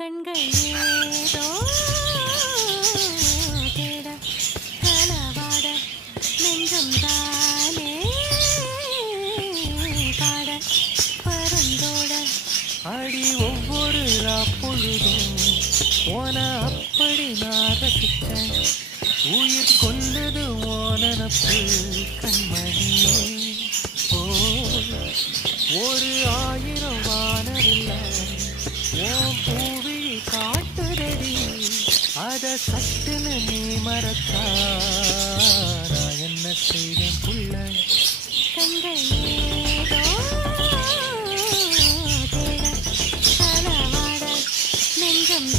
கண்கள் ஏதோ தேட களவாட நெஞ்சம் தானே பாட பரந்தோட அடி ஒவ்வொரு பொழுதும் ஓன அப்படி நான் ரசித்தேன். உயிர் கொண்டது ஓனப்பு கண்மணியே. ஓ ஒரு 1000 வானவில்லை ஓ பூவிழி காட்டுதடி. அத சட்டுன்னு நீ மறத்தா நான் என்ன செய்வேன் புள்ள. கண்கள் ஏதோ தேட களவாட நெஞ்சம்